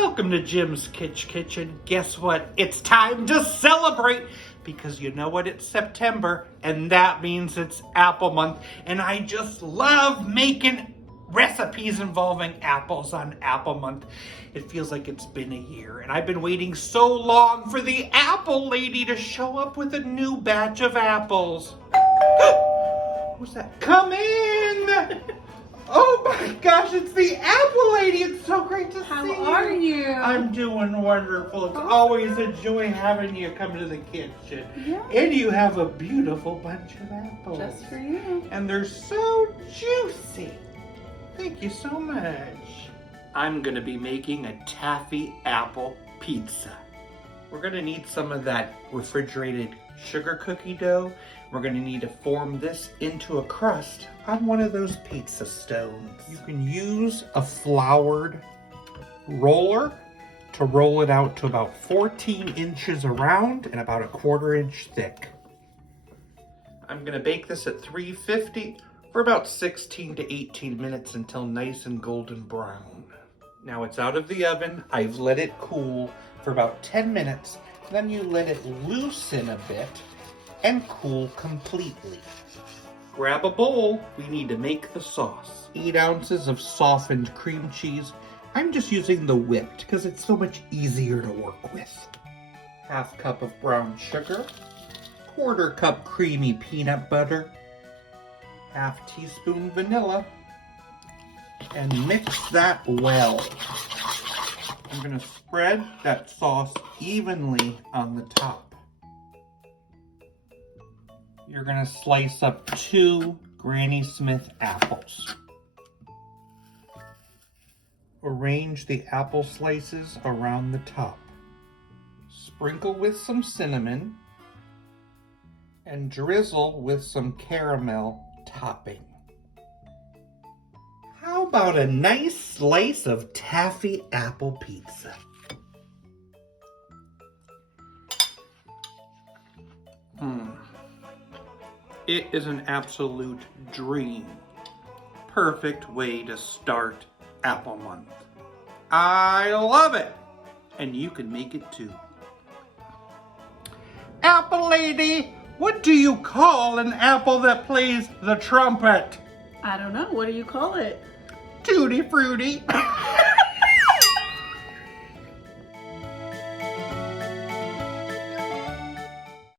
Welcome to Jim's Kitchen. Guess what? It's time to celebrate because you know what? It's September and that means it's Apple Month. And I just love making recipes involving apples on Apple Month. It feels like it's been a year and I've been waiting so long for the apple lady to show up with a new batch of apples. Who's that? Come in! Oh my gosh, it's the apple lady. It's so great to see you. How are you? I'm doing wonderful. It's always a joy having you come to the kitchen. Yeah. And you have a beautiful bunch of apples. Just for you. And they're so juicy. Thank you so much. I'm gonna be making a taffy apple pizza. We're gonna need some of that refrigerated sugar cookie dough. We're gonna need to form this into a crust on one of those pizza stones. You can use a floured roller to roll it out to about 14 inches around and about a 1/4 inch thick. I'm gonna bake this at 350 for about 16 to 18 minutes until nice and golden brown. Now it's out of the oven. I've let it cool for about 10 minutes. Then you let it loosen a bit and cool completely. Grab a bowl. We need to make the sauce. 8 ounces of softened cream cheese. I'm just using the whipped because it's so much easier to work with. 1/2 cup of brown sugar. 1/4 cup creamy peanut butter. 1/2 teaspoon vanilla. And mix that well. I'm gonna spread that sauce evenly on the top. You're gonna slice up 2 Granny Smith apples. Arrange the apple slices around the top. Sprinkle with some cinnamon and drizzle with some caramel topping. How about a nice slice of taffy apple pizza? It is an absolute dream. Perfect way to start Apple Month. I love it. And you can make it too. Apple lady, what do you call an apple that plays the trumpet? I don't know. What do you call it? Tutti frutti.